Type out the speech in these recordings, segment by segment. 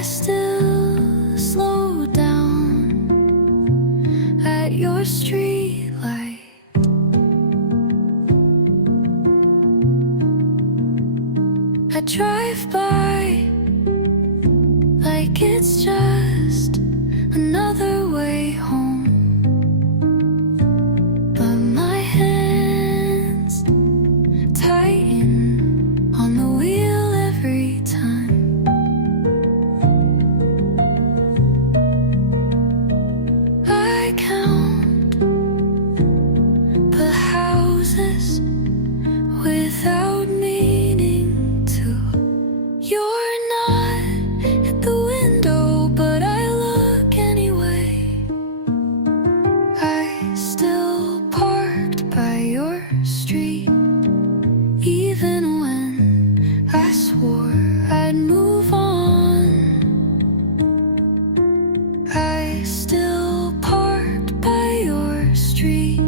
I still slow down at your street light. I drive by like it's just another way home, but my hands tighten on the wheel every time. I count the houses without meaning to. You're not at the window, but I look anyway. I still parked by your street, even when I swore I'd move on. I still parked by your street,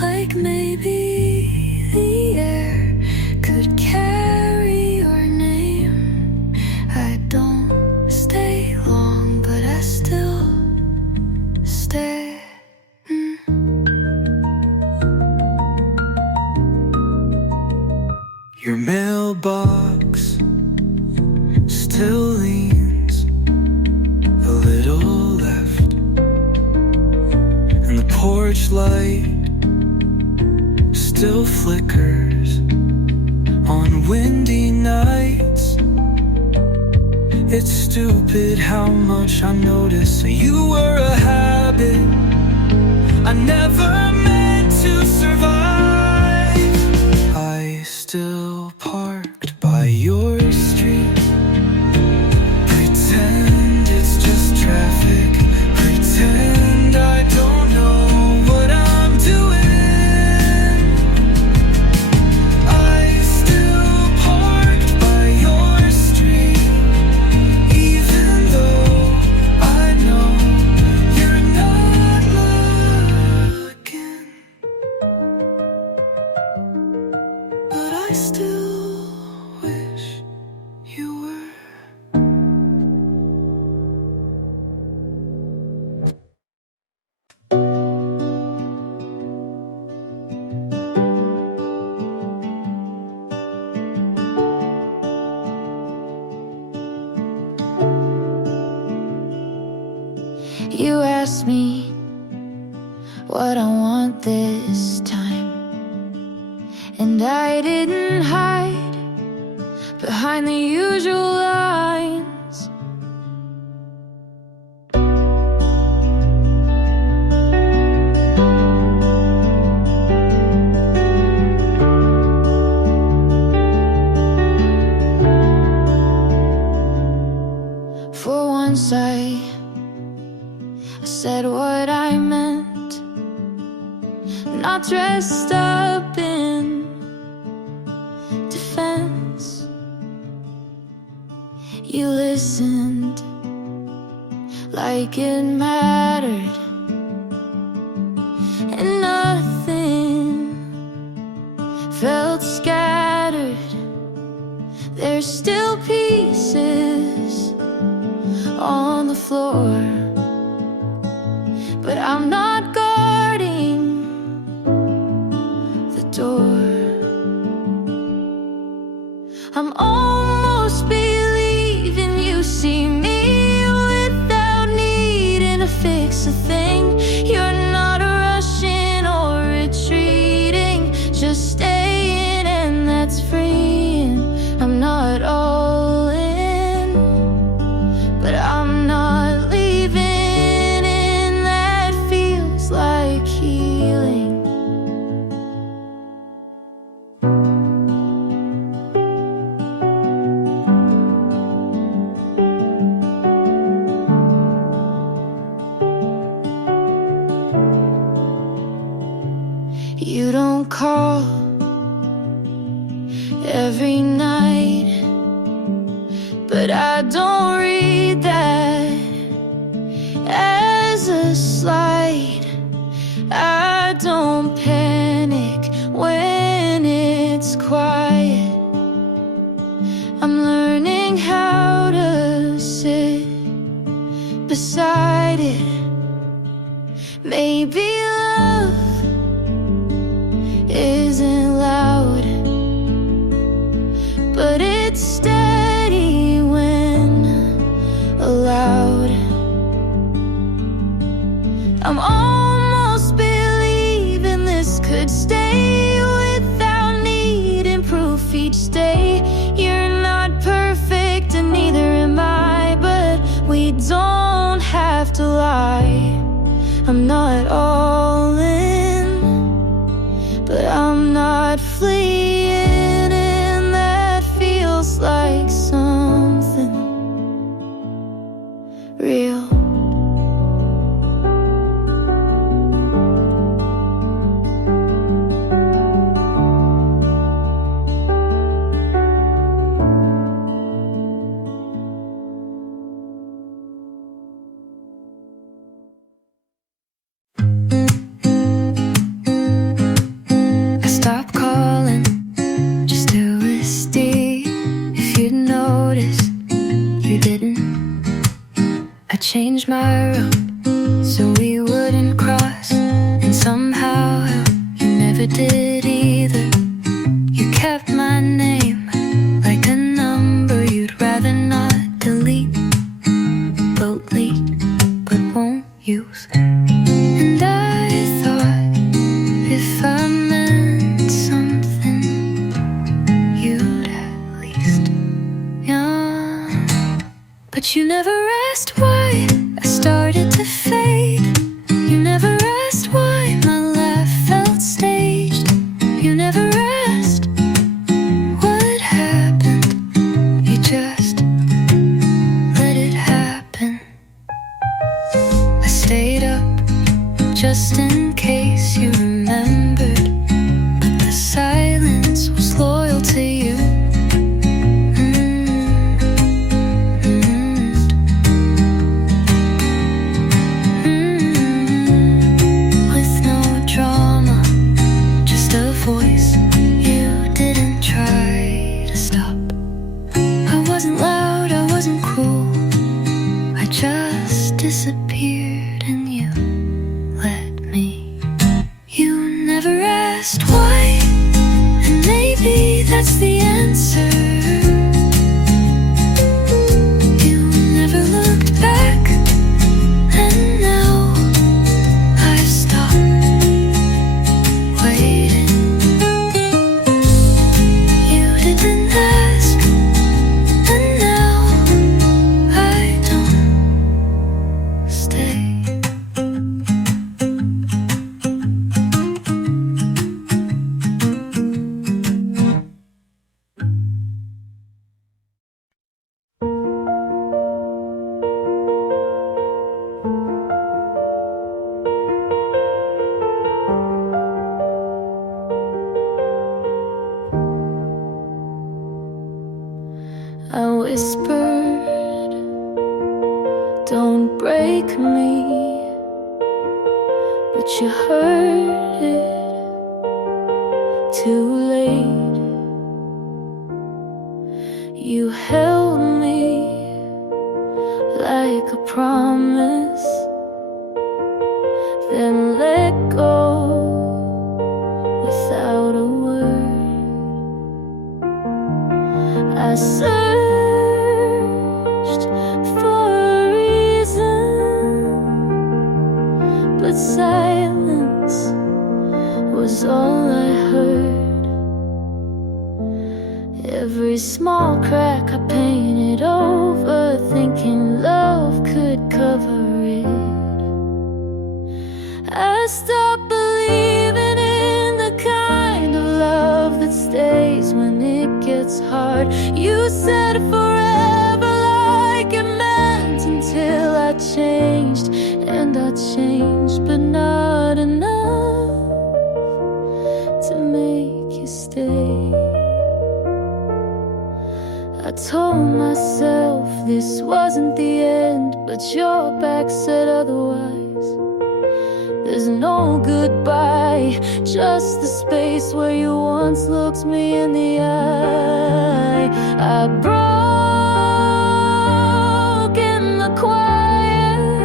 like maybe the air could carry your name. I don't stay long, but I still stay. Your mailbox still leans a little left, and the porch light still flickers on windy nights. It's stupid how much I notice that you were a habit I never meant to survive. I still parked by your street, pretend it's just traffic, pretend I don't know what I'm doing. I still parked by your street, even though I know you're not looking, but I still wish you were. You asked me what I want this time, and I didn't hide behind the usual lines. For once I said what I meant, not dressed up in defense. You listened like it mattered, and nothing felt scattered. There's still pieces on the floor, but I'm not guarding the door. I'm almost believing you see me without needing to fix a thing. You're not rushing or retreating, just staying, and that's freeing. I'm not all in, but I'm not leaving. Like healing. You don't call every night, but I don't read that as a slight. I don't panic when it's quiet. I'm learning how to say decided maybe love isn't loud, but it's steady when allowed. I'm almost believing this could stay without needing proof each day. You're not perfect and neither am I, but we don't have to lie. I'm not all in, but I'm not fleeing, and that feels like something real. Changed my route so we wouldn't cross, and somehow you never did either. You kept my name like a number you'd rather not delete, but leak, but won't use. And I thought if I meant something, you'd at least yawn. But you never asked why I started to fade. You never asked why my laugh felt staged. You never asked what happened. You just let it happen. I stayed up just in case you remembered, but the silence was loyal to you. Just disappeared and you let me. You never asked why, and maybe that's the answer. You never looked back, and now I've stopped waiting. You didn't ask, and now I don't stay. I whispered, don't break me, but you heard it too late. You held me like a promise, then let go without a word. I searched for a reason, but silence was all I heard. Every small crack I painted over, thinking love could cover it. I stopped believing in the kind of love that stays when it gets hard. You said forever like it meant until I changed, and I changed, but not enough to make you stay. I told myself this wasn't the end, but your back said otherwise. There's no goodbye, just the space where you once looked me in the eye. I broke in the quiet,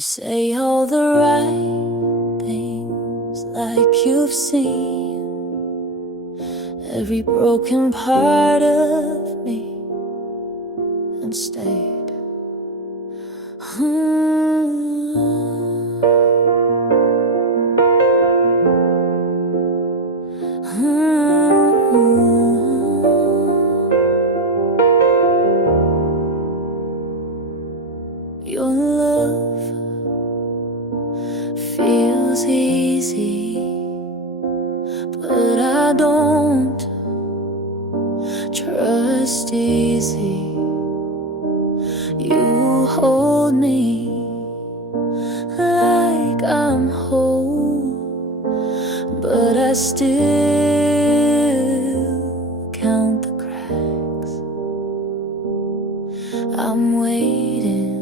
You say all the right things like you've seen every broken part of me and stayed. Your love feels easy, but I don't trust easy. You hold me like I'm whole, but I still count the cracks. I'm waiting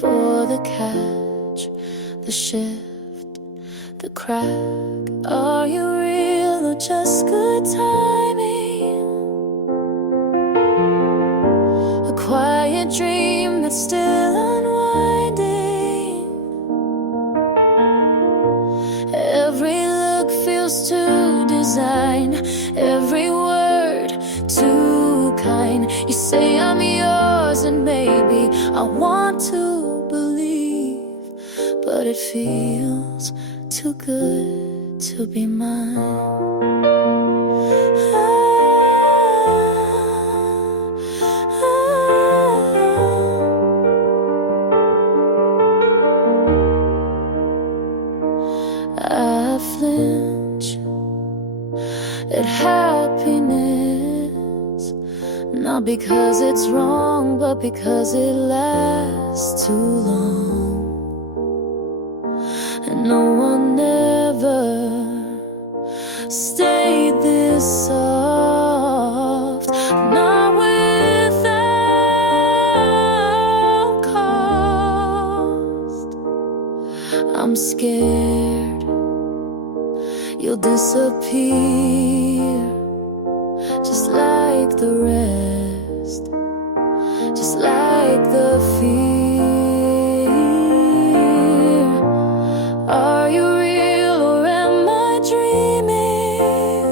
for the catch, the shift, the crack. Are you real or just good timing? A quiet dream that's still unwinding. Every look feels too designed, every word too kind. You say I'm yours and maybe I want to believe, but it feels too good to be mine. I flinch at happiness, not because it's wrong, but because it lasts too long. And no one ever stayed this soft, not without cost. I'm scared you'll disappear, just like the rest, just like the fear. Are you real or am I dreaming?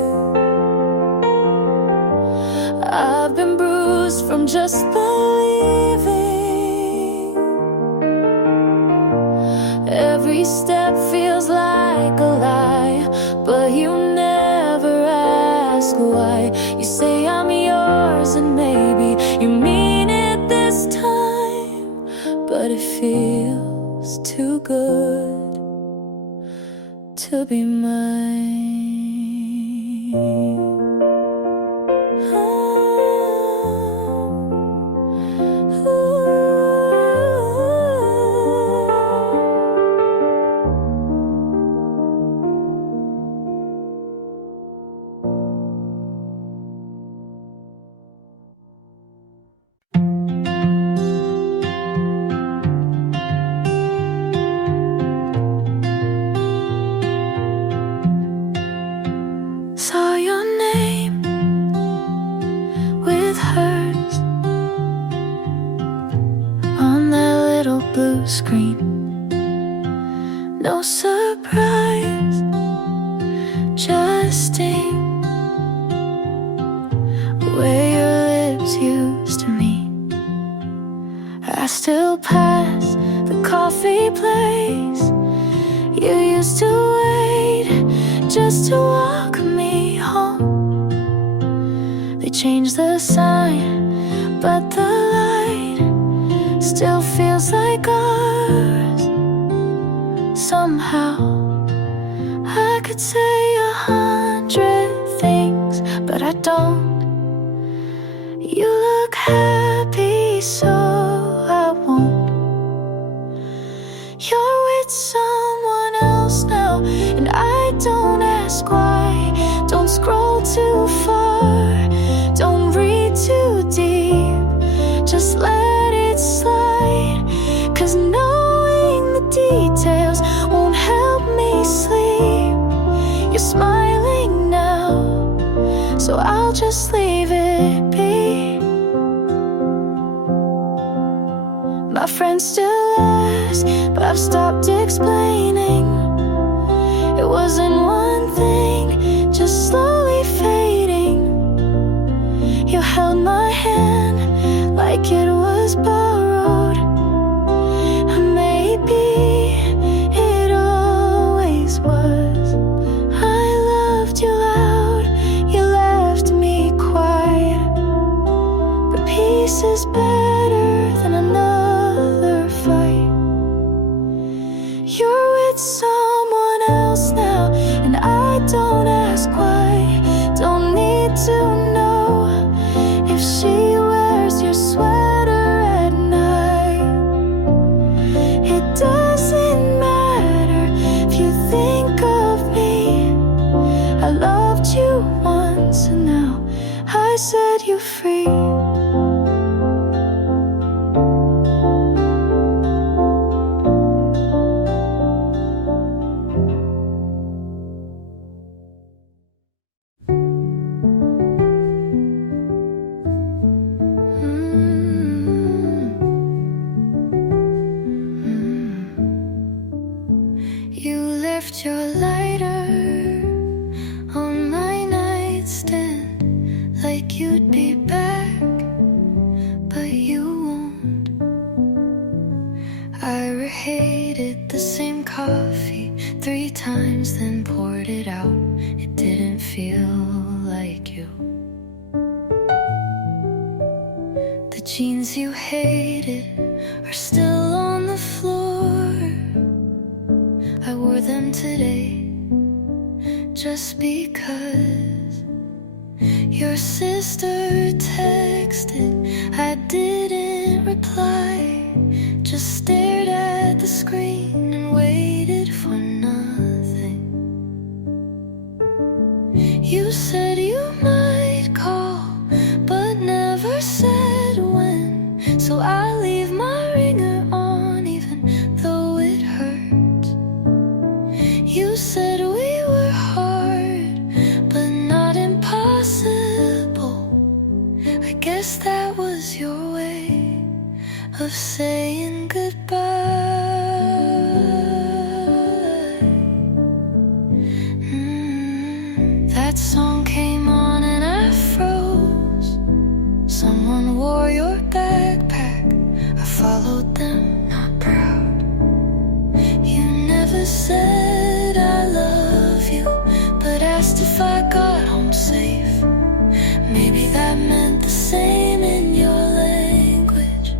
I've been bruised from just believing. Every step feels like a lie, but you never ask why. You say I'm yours and maybe you mean it this time, but it feels too good to be mine. Saw your name with hers on that little blue screen. No surprise, just sting where your lips used to meet. I still pass the coffee place you used to wait just to walk me home. They changed the sign, but the light still feels like ours. Somehow I could say 100 things, but I don't. You look happy, so I won't. You're with someone else now, and I don't ask why. Don't scroll too far, don't read too deep, just let it slide. 'Cause knowing the details won't help me sleep. You're smiling now, so I'll just leave it be. My friends still kept explaining it wasn't one thing, just slowly fading. You held my hand like it was borrowed. Maybe it always was. I loved you loud, you left me quiet. But peace is better than another fight. You're with someone else now, and I don't ask why. Don't need to know if she wears your sweater at night. It doesn't matter if you think of me. I loved you once, and now I set you free. You left your lighter on my nightstand, like you'd be back, but you won't. I reheated the same coffee 3 times, then poured it out. It didn't feel like you. The jeans you hated are still on the floor. I wore them today just because your sister texted. I didn't reply, just stared at the screen and waited for nothing. You said you might call, but never said when. So I leave my ringer on even though it hurts. You said we were hard, but not impossible. I guess that was your way of saying goodbye. That song came on and I froze. Someone wore your backpack. I followed them, not proud. You never said I love you, but asked if I got home safe. Maybe that meant the same in your language.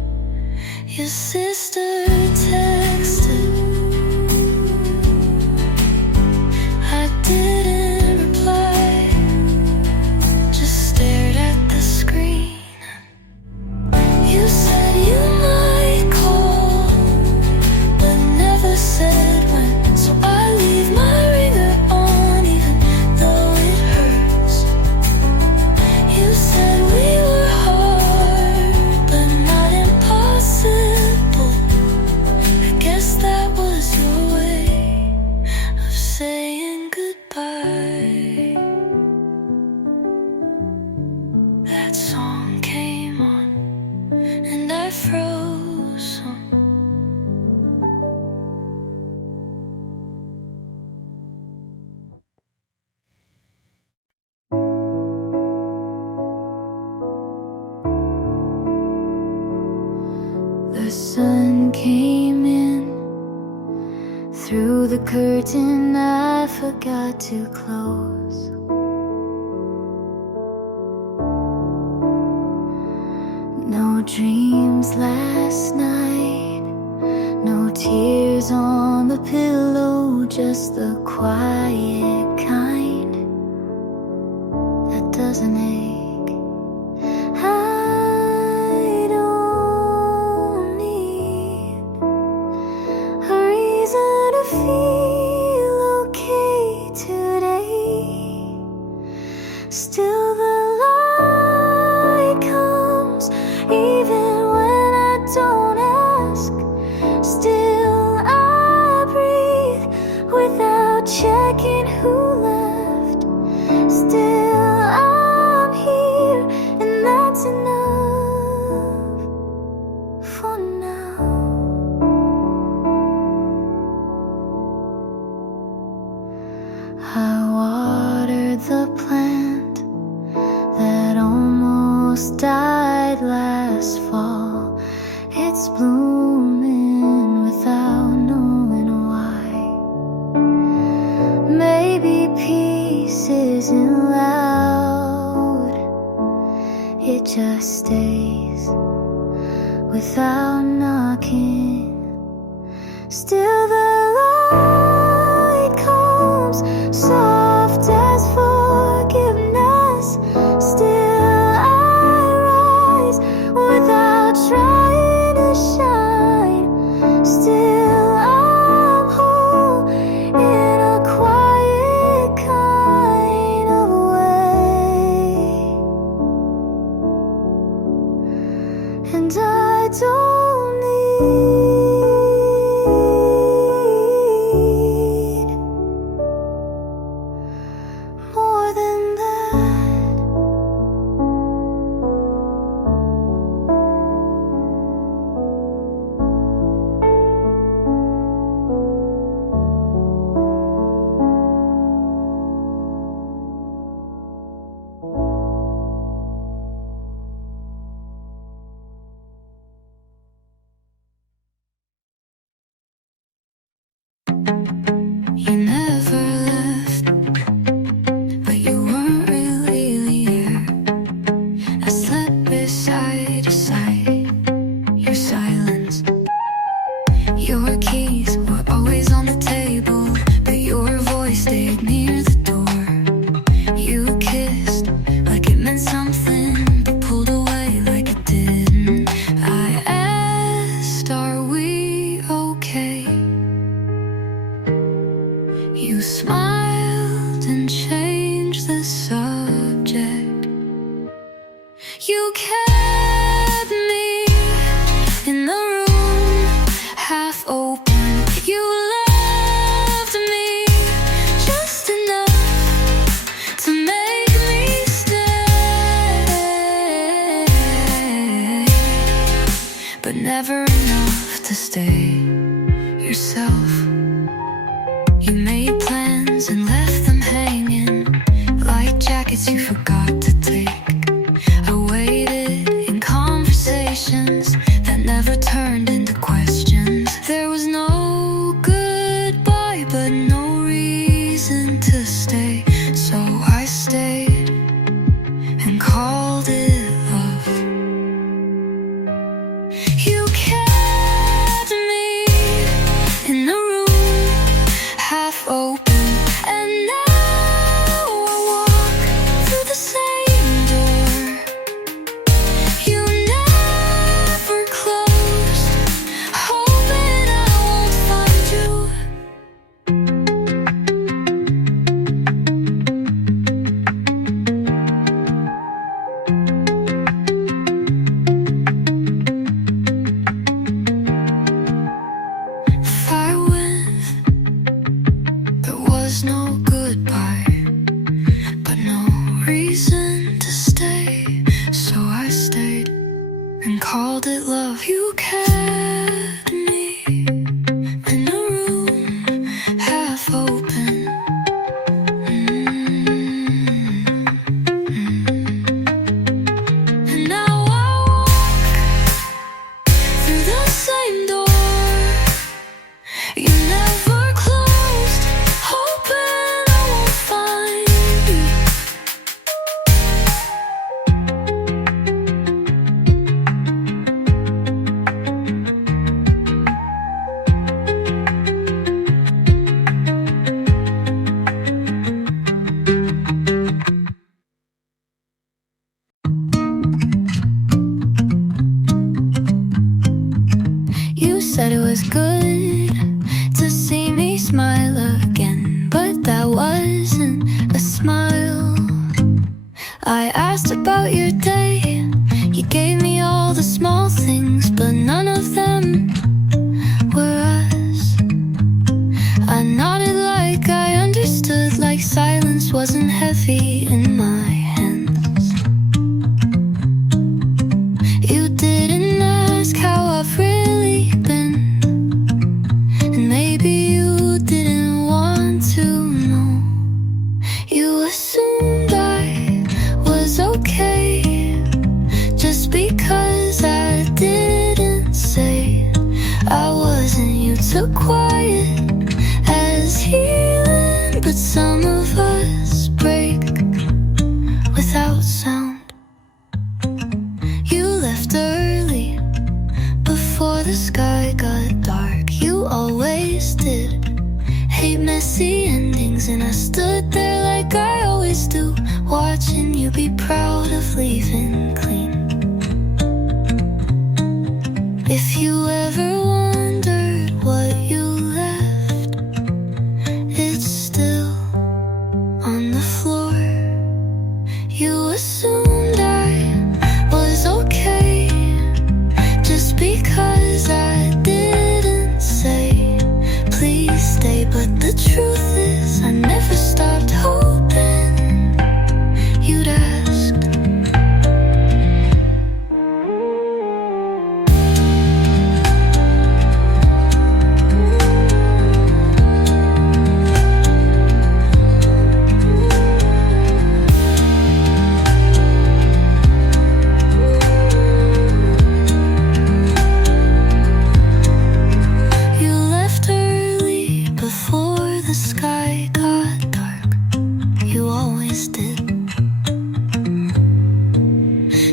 Your sister texted. I didn't reply, just stared at the screen. You said you might call, but never said when. So I leave my ringer on even though it hurts. You said we were hard, but not impossible. I guess that was your way of saying goodbye. That song came on and I froze. The sun came in through the curtain I forgot to close. No dreams last night, no tears on the pillow, just the quiet kind that doesn't ache. I don't need a reason to feel okay today. Still the light comes even when I don't ask. Still I breathe without checking who left. Still I'm isn't loud, it just stays without knocking. Still the light comes, soft as forgiveness. Still I rise without trying to shine. Still I'm whole in a quiet kind of way. And I don't need more than that. You never left, but you weren't really here. I slept beside your side, your silence. Your keys were always on the table, but your voice stayed near the door. You kissed like it meant something, but pulled away like it didn't. I asked, are we okay? You smiled and changed the subject. You kept me in the room, half open. You loved me just enough to make me stay, but never enough to stay yourself. You made plans and left them hanging like jackets you forgot to take. I waited in conversations that never turned into questions. There was no goodbye, but no reason to stay. So I stayed and called it love. You kept me in the room, half open, and now I walk through the same door. You never closed, hoping I won't find you. If I went, there was no goodbye, but no reason to stay. So I stayed and called it love. You kept me in a room, half open. And now I walk through the same door. You never closed, hoping I won't find you. You said it was good to see me smile again, but that wasn't a smile. I asked about your day, you gave me all the small things, but none of them were us. I nodded like I understood, like silence wasn't heavy in my hands. You didn't ask how I've really been, and maybe you didn't want to know. You assumed I was okay just because I didn't say I wasn't. You took quiet as healing, but some of us break stay, but the truth is I never stopped hoping you'd ask. You left early before the sky got dark. You always did.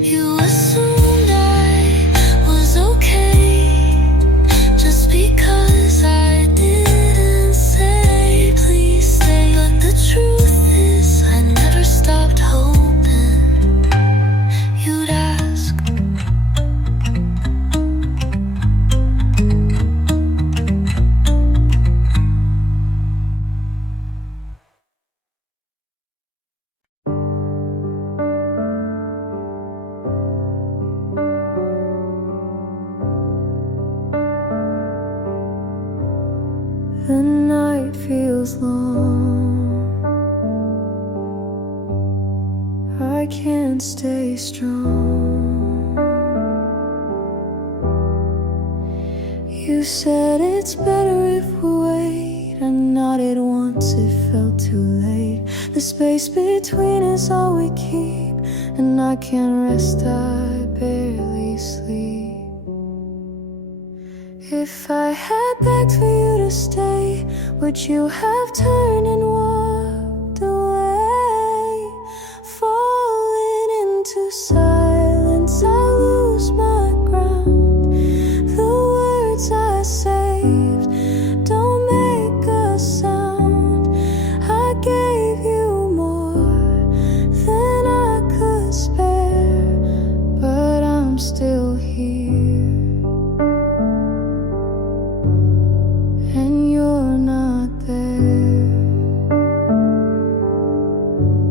You assumed I was okay just because I didn't say please stay. But the truth is I never stopped hoping you'd ask. The night feels long. I can't stay strong. You said it's better if we wait. I nodded once, it felt too late. The space between is all we keep, and I can't rest, I barely sleep. If I had begged for you to stay, would you have turned and walked away? Falling into silence, I lose my ground. The words I saved don't make a sound. I gave you more than I could spare, but I'm still here. And you're not there.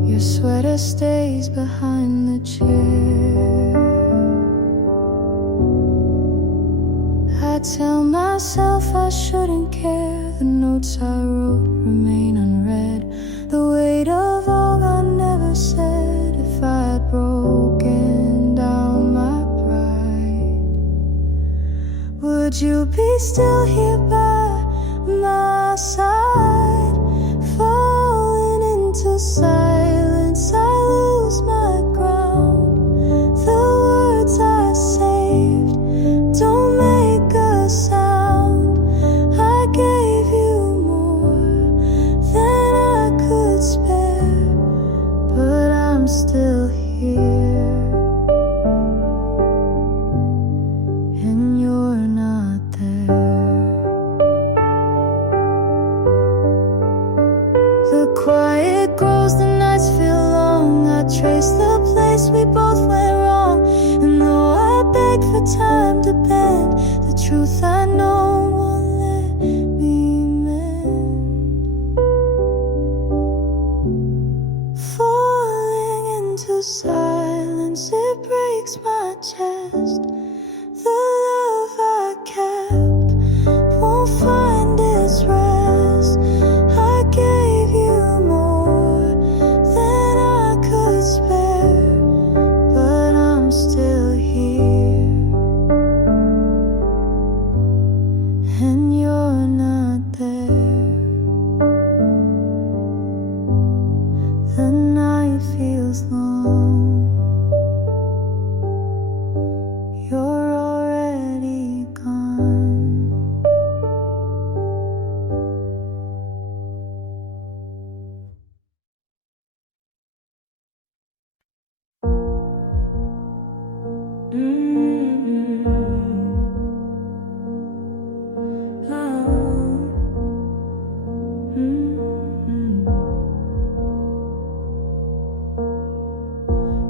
Your sweater stays behind the chair. I tell myself I shouldn't care. The notes I wrote remain unread. The weight of all I never said. If I had broken down my pride, would you be still here by my side? Falling into silence, I lose my ground. The words I saved don't make a sound. I gave you more than I could spare, but I'm still here. And you're not there. The quiet grows, the nights feel long. I trace the place we both went wrong. And though I beg for time to bend, the truth I know won't let me mend. Falling into silence, it breaks my chest. The love I kept won't find its rest. I gave you more than I could spare, but I'm still here. And you're not there. The night feels long. You're already gone.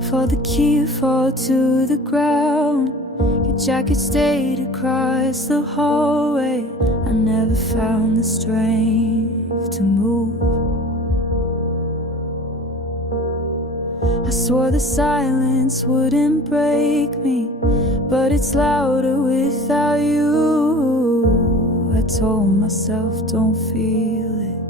For the key fall to the ground. Your jacket stayed across the hallway. I never found the strength to move. I swore the silence wouldn't break me, but it's louder without you. I told myself don't feel it,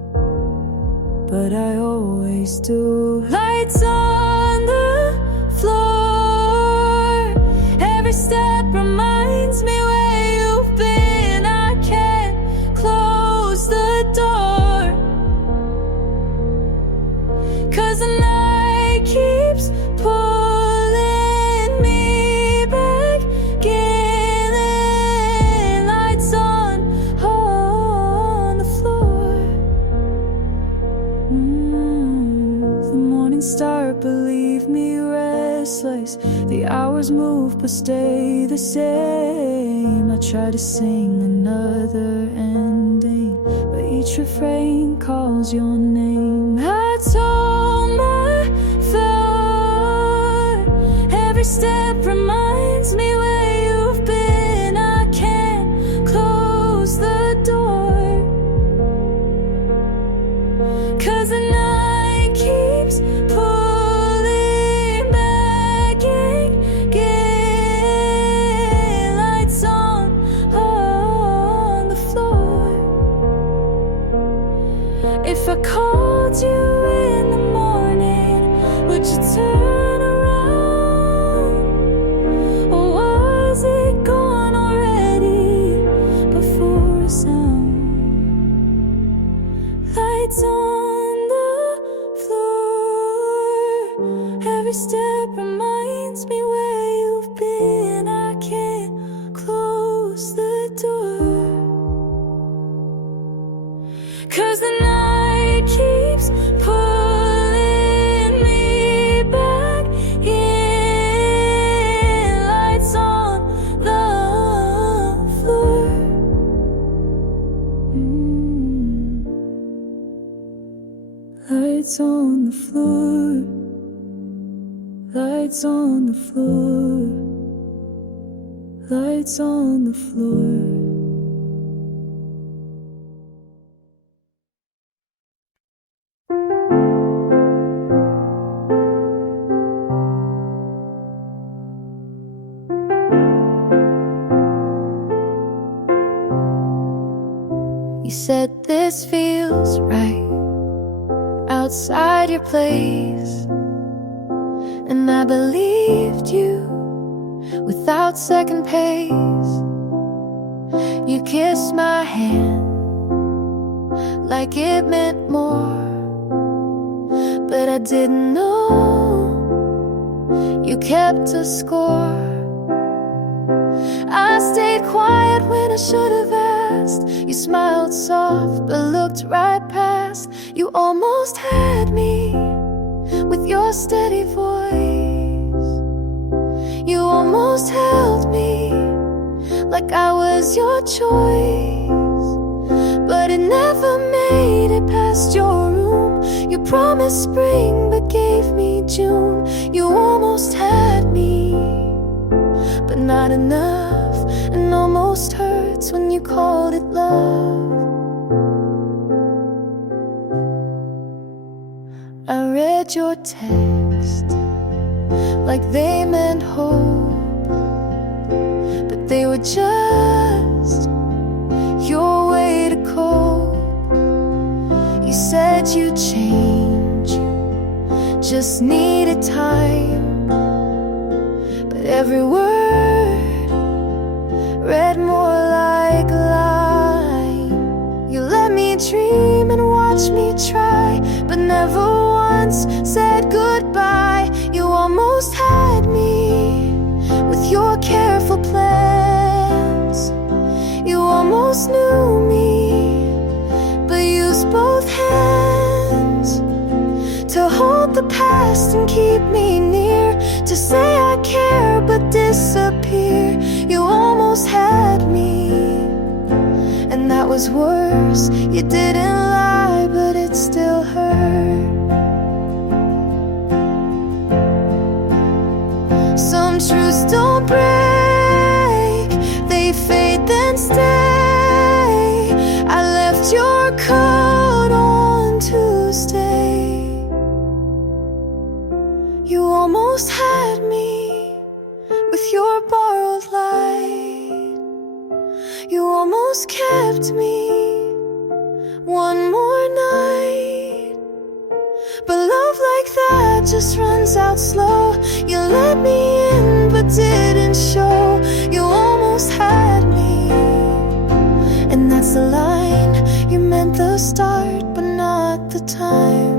but I always do. Lights on the floor, every step reminds me where you've been. I can't close the door, 'cause the night keeps pulling me back in. Lights on the floor. The morning star, believe me, restless. The hours move but stay the same. I try to sing another ending, but each refrain calls your name. I told my thought, every step reminds me where you've been. I can't close the door, 'cause the night keeps pulling back again. Lights on the floor. If I called you in the morning, would you turn around? Or was it gone already before a sound? Lights on the floor, every step reminds me where you've been. I can't close the door, 'cause the night keeps pulling me back in. Lights on the floor. Lights on the floor. Lights on the floor. Lights on the floor. You said this feels right outside your place, and I believed you without second pace. You kissed my hand like it meant more, but I didn't know you kept a score. I stayed quiet when I should have asked. You smiled soft but looked right past. You almost had me with your steady voice. You almost held me like I was your choice, but it never made it past your room. You promised spring but gave me June. You almost had me, but not enough, and almost hurts when you called it love. I read your text like they meant hope, but they were just your way to cope. You said you'd change, just needed time, but every word read more like a lie. You let me dream and watch me try, but never once said goodbye. You almost had me with your careful plans. You almost knew me, but used both hands to hold the past and keep me near, to say I care but disappear. You almost had me, and that was worse. You didn't lie, but it still hurt. Some truths don't break, they fade then stay. I left your coat on Tuesday. You almost had me with your borrowed light. You almost kept me one more night. But love like that just runs out slow. You let me in but didn't show. You almost had me, and that's the line. You meant the start but not the time.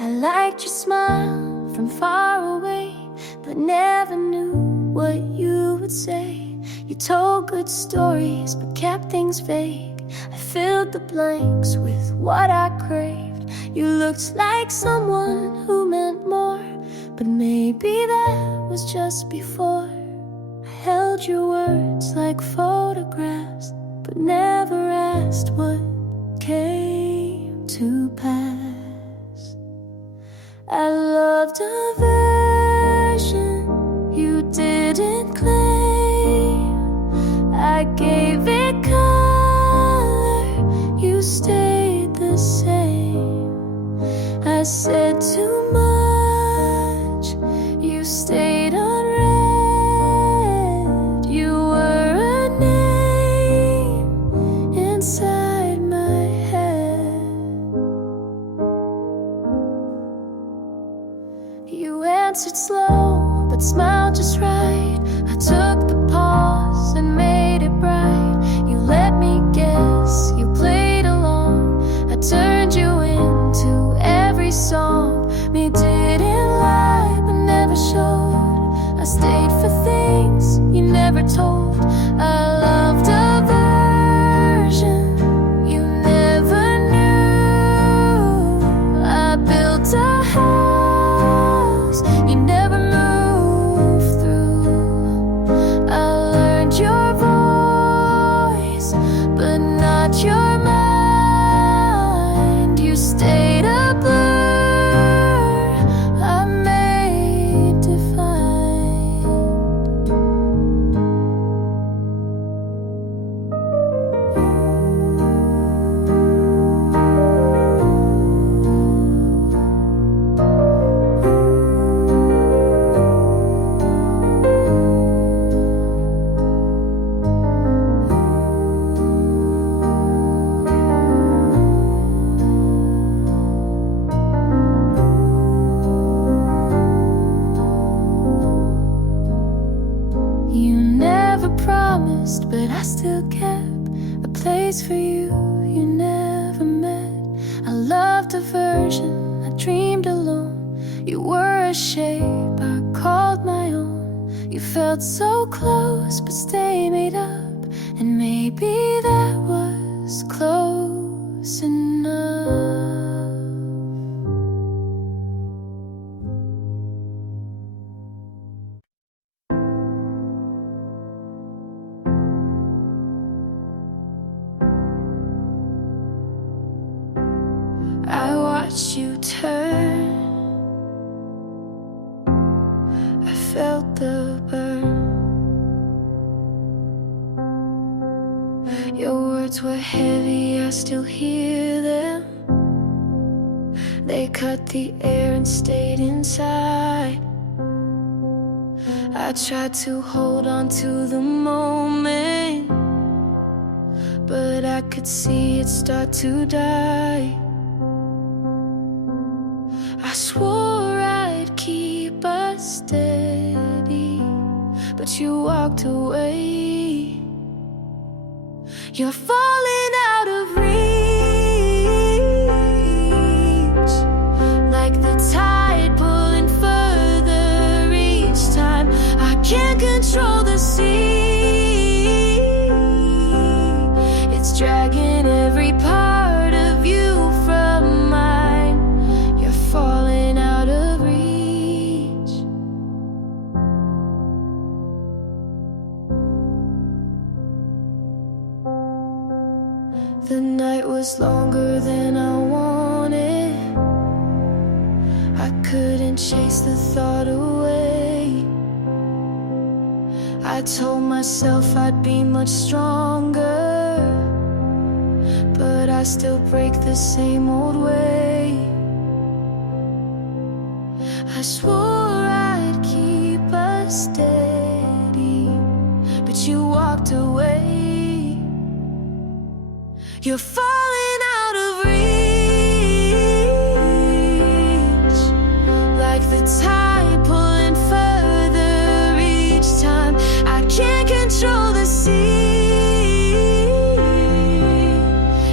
I liked your smile from far away, but never knew what you would say. You told good stories, but kept things vague. I filled the blanks with what I craved. You looked like someone who meant more, but maybe that was just before. I held your words like photographs, but never asked what came to pass. I loved a version you didn't claim. I gave it color, you stayed the same. I said too much, you stayed unread. You were a name inside my head. You answered slow, but smiled just right. I took the pause and made it bright. You let me guess, you played along. I turned you into every song. Me didn't lie, but never showed. I stayed for things you never told. I loved a version you never knew. I built a house you never moved through. I learned your voice, but not your mind. You stayed a blur I made defined. You never promised, but I still kept a place for you you never met. I loved a version I dreamed alone. You were a shape I called my own. You felt so close, but stay made up, and maybe that was close enough. I watched you turn, I felt the burn. Your words were heavy, I still hear them. They cut the air and stayed inside. I tried to hold on to the moment, but I could see it start to die. I swore I'd keep us steady, but you walked away. You're falling out of reach, like the tide pulling further each time. I can't control the sea, it's dragging every part of you from mine. You're falling out of reach. chase the thought away. I told myself I'd be much stronger, but I still break the same old way. I swore I'd keep us steady, but you walked away. You're falling out of reach, like the tide pulling further each time. I can't control the sea,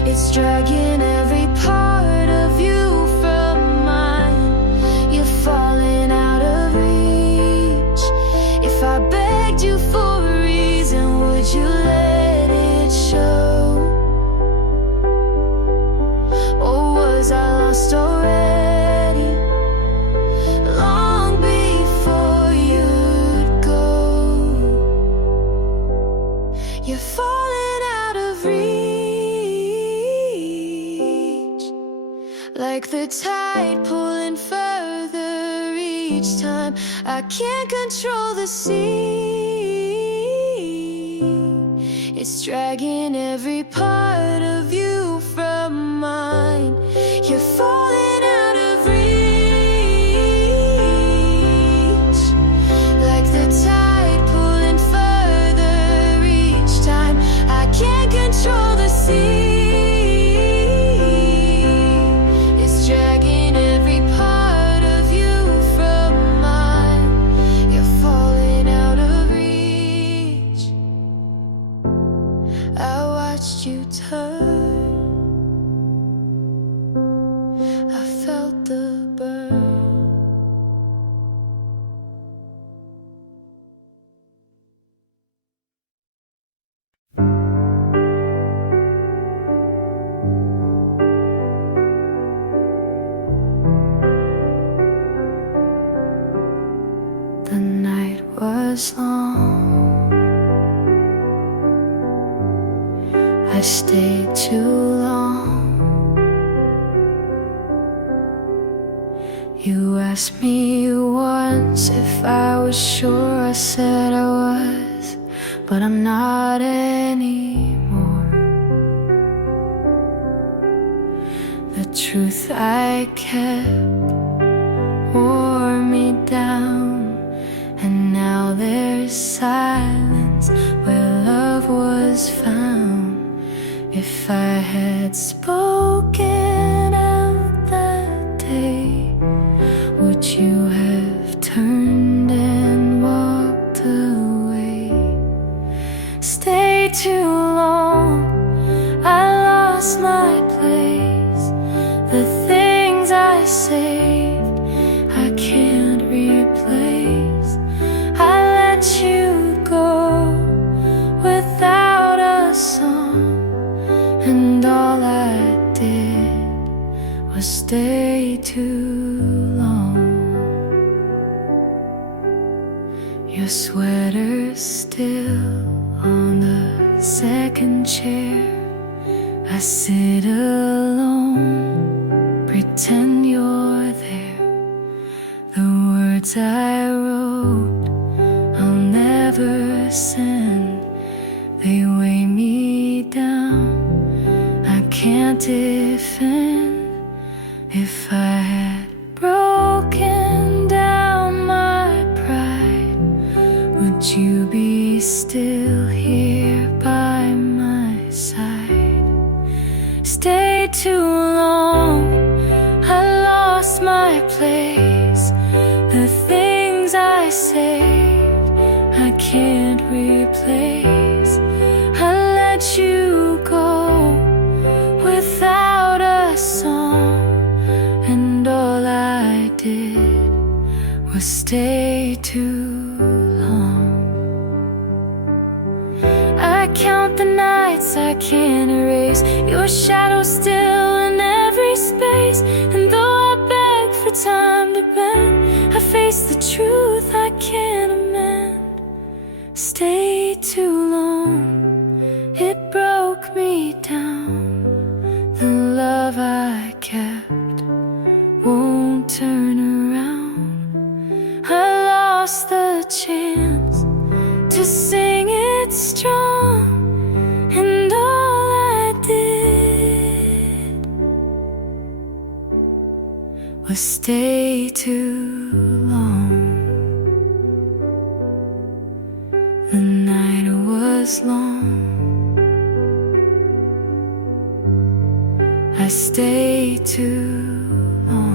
it's dragging every part of you from mine. You're falling out of reach. If I begged you for a reason, would you let it show? Or was I lost already, long before you'd go? You're falling out of reach, like the tide pulling further each time. I can't control the sea, it's dragging every part of you from mine. You're falling out of reach, like the tide pulling further each time. I can't control the sea, it's dragging every part of you from mine. You're falling out of reach. I watched you turn, I felt the burn. The night was long, I stayed too long. You asked me once if I was sure, I said I was, but I'm not anymore. The truth I kept wore me down, and now there's silence where love was found. If I had spoken out that day, would you have turned and walked away? Stay too long, I lost my place. The things I saved, I can't replace. I let you go without a song, and all I did was stay too long. Your sweater's still on the second chair. I sit alone, pretend you're there. The words I wrote, I'll never send. They weigh me down, I can't defend. If I had broken down my pride, would you be still here by my side? Stay too long, I lost my place. The things I saved, I can't replace. I let you go without a song, and all I did was stay too long. I count the nights I can't erase, your shadow still in every space. And though I beg for time to bend, I face the truth I can't amend. Stay too long, it broke me down. The love I kept won't turn around. lost the chance to sing it strong, and all I did was stay too long. The night was long, I stayed too long.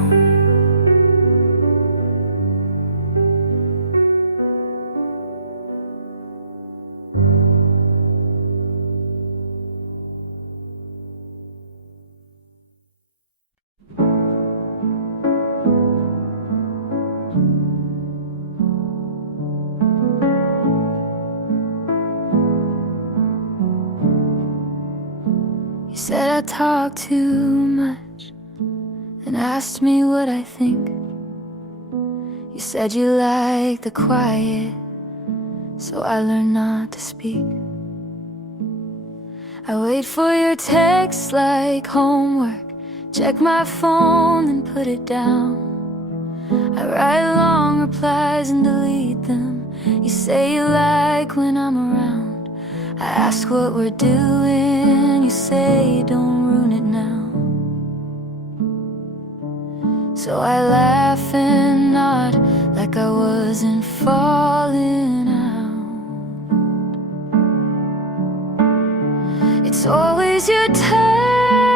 You said I talk too much and asked me what I think. You said you like the quiet, so I learned not to speak. I wait for your texts like homework, check my phone and put it down. I write long replies and delete them. You say you like when I'm around. I ask what we're doing, you say don't ruin it now. So I laugh and nod like I wasn't falling out. It's always your timing,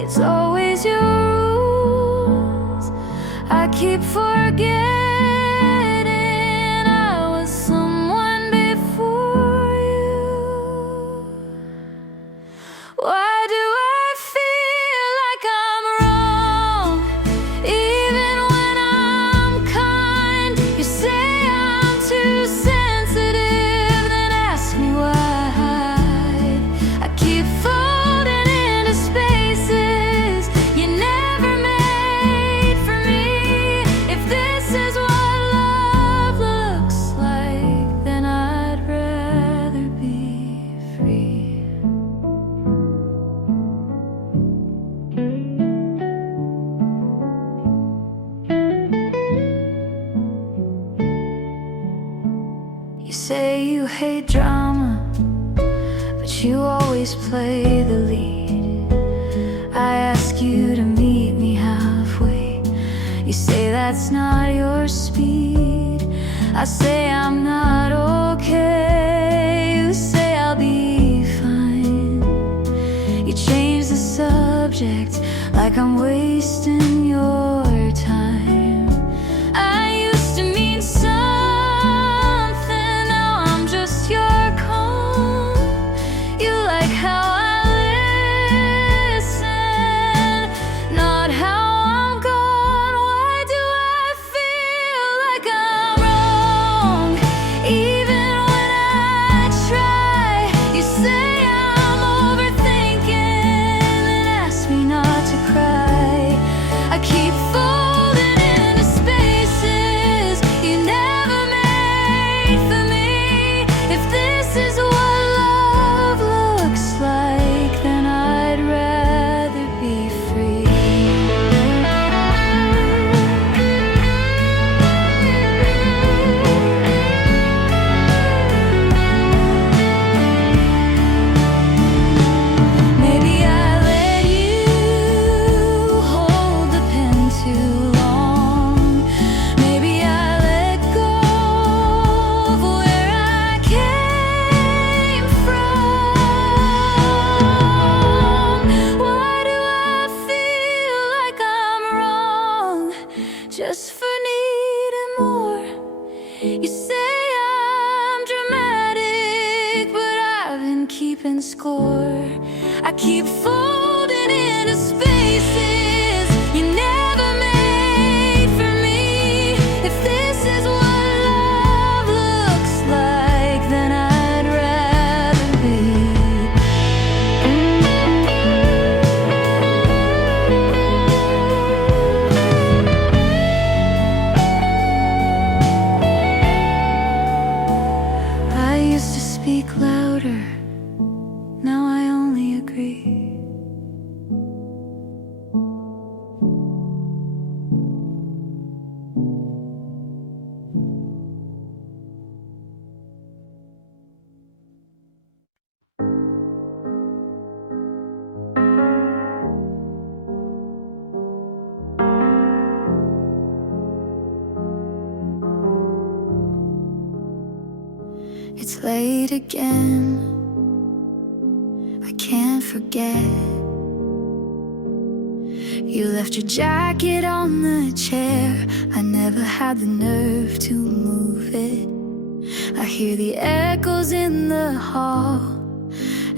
it's always your rules. I keep forgetting I was someone before you. Why do I feel like I'm wrong, even when I'm kind? You say I'm too sensitive, then ask me why. I keep folding into spaces you never made for me. If this is what love looks like, then I'd rather be free. You say you hate drama, but you always play the lead. I ask you to meet me halfway. You say that's not your speed. I say I'm not okay. You say I'll be fine. You change the subject like I'm wasting your time. I used to mean something, now I'm just your calm. You like how I listen, not how I'm gone. Why do I feel like I'm wrong, even when I try? You say I'm overthinking, then ask me not to cry. I keep folding into spaces you never made for me. If this is what love looks like, then I'd rather be free. Maybe I let you hold the pen too long. Maybe I let go of where I came from. Why do I feel like I'm wrong just for needing more? You say I'm dramatic, but I've been keeping score. I keep folding into spaces you never made for me. If this is what love looks like, then I'd rather be. I used to speak louder, now I only agree. It's late again, I can't forget. You left your jacket on the chair, I never had the nerve to move it. I hear the echoes in the hall,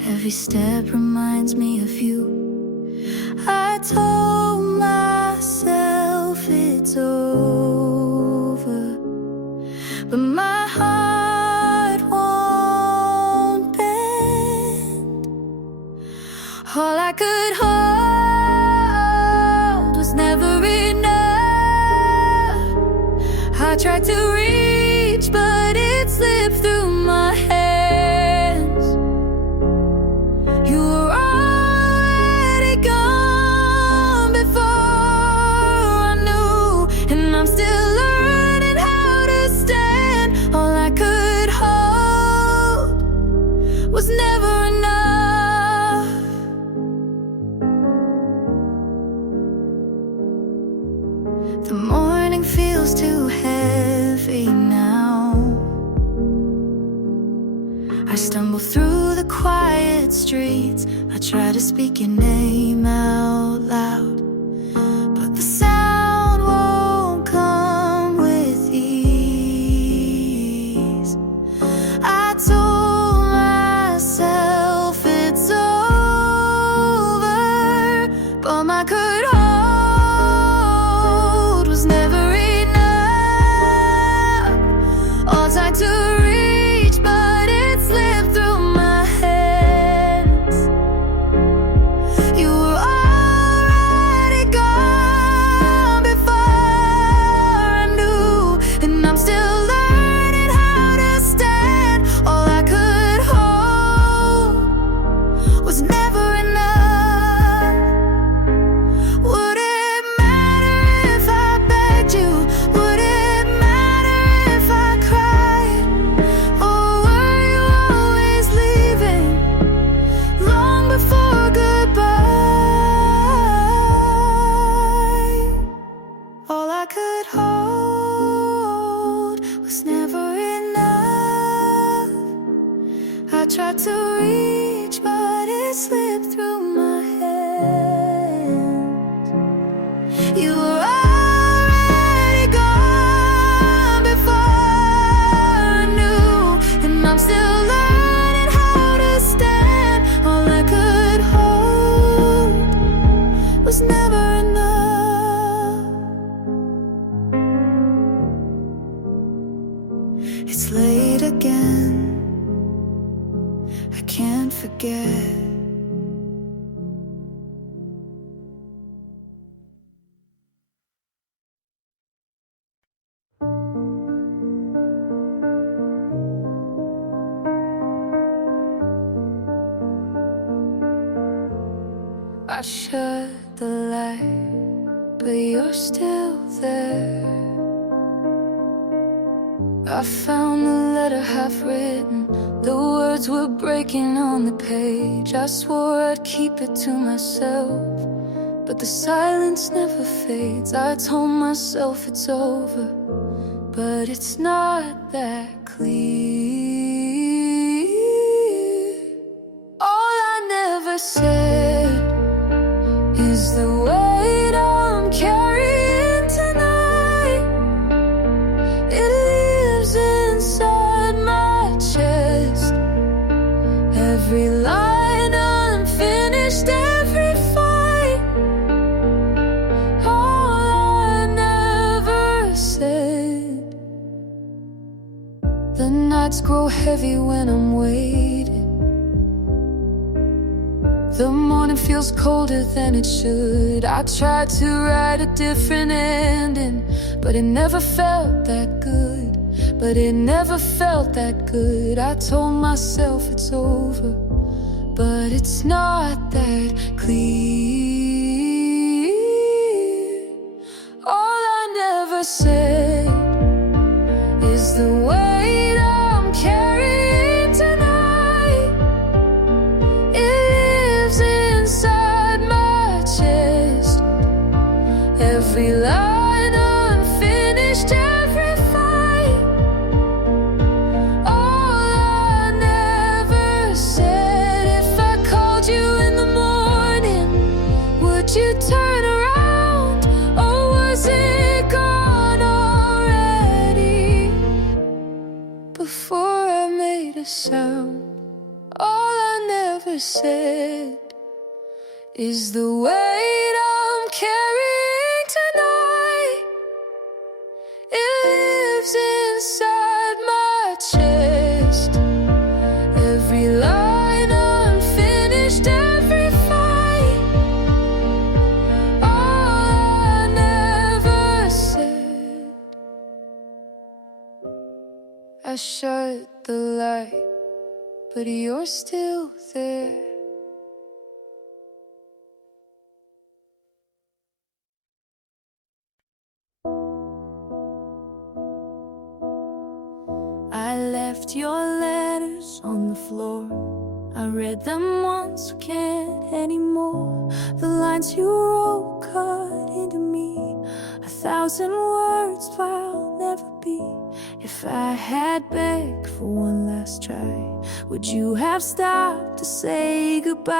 every step reminds me of you. I told myself it's over, but my heart won't bend. All I could hold was never enough. I tried to reach, but it slipped through my hands. You were already gone before I knew, and I'm still learning how to stand. All I could hold was never enough. The morning feels too heavy now. I stumble through the quiet streets, I try to speak your name out loud, but the sound won't come with ease. I told myself it's over, but my could hold was never enough. All time to reach, but it slipped through my hands. You were already gone before I knew, and I'm still learning how to stand. All I could hold was never enough. Would it matter if I begged you? Would it matter if I cried? Or were you always leaving long before goodbye? All I could hold was never enough. I tried to reach, but it slipped through my hands. You were already gone before I knew, and I'm still learning how to stand. All I could hold was never enough. It's late again, I can't forget. I shut the light, but you're still there. I found the letter half written, the words were breaking on the page. I swore I'd keep it to myself, but the silence never fades. I told myself it's over, but it's not that clear. All I never said is the weight I'm carrying tonight. It lives inside my chest, every line unfinished, every fight. All I never said. The nights grow heavy when I'm waiting. The morning feels colder than it should. I tried to write a different ending, but it never felt that good. But it never felt that good. I told myself it's over, but it's not that clear. All I never said is the weight I'm carrying tonight. It lives inside my chest, every line unfinished, every fight. All I never said is the weight I'm carrying tonight. It lives inside my chest. Every line unfinished, every fight. All I never said. I shut the light, but you're still there. I left your letters on the floor. I read them once, can't anymore. The lines you wrote cut into me. 1,000 words I'll never be. If I had begged for one last try, would you have stopped to say goodbye?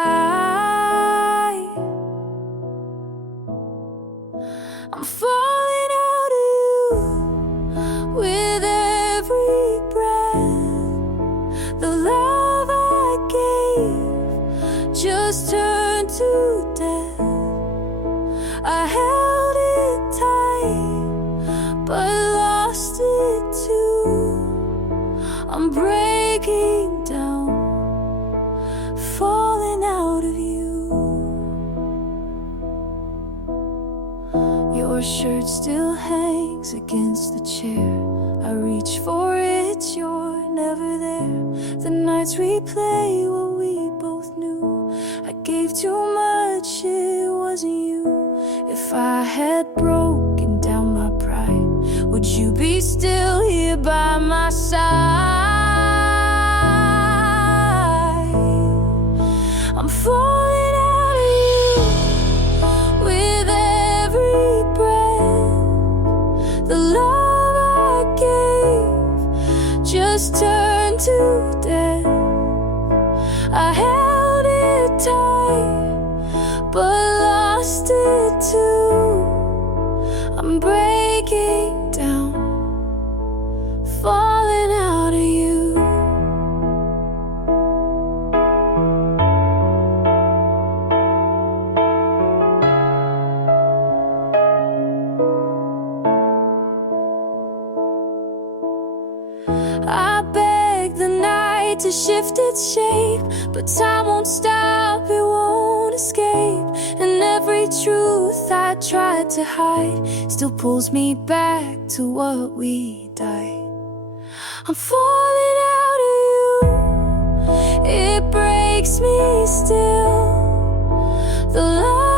I'm falling out of you with every breath. The love I gave just turned to death. I held it tight, but lost it too. I'm breaking down, falling out of you. Your shirt still hangs against the chair. I reach for it, you're never there. The nights replay what we both knew. I gave too much, it wasn't you. If I had broken down my pride, would you be still here by my side? I'm falling out of you with every breath. The love I gave just turned to death. I held it tight, but lost it too. I'm breaking down, falling out of you. I beg the night to shift its shape, but time won't stop, it won't escape. And every truth I tried to hide still pulls me back to what we died. I'm falling out of you, it breaks me still. The love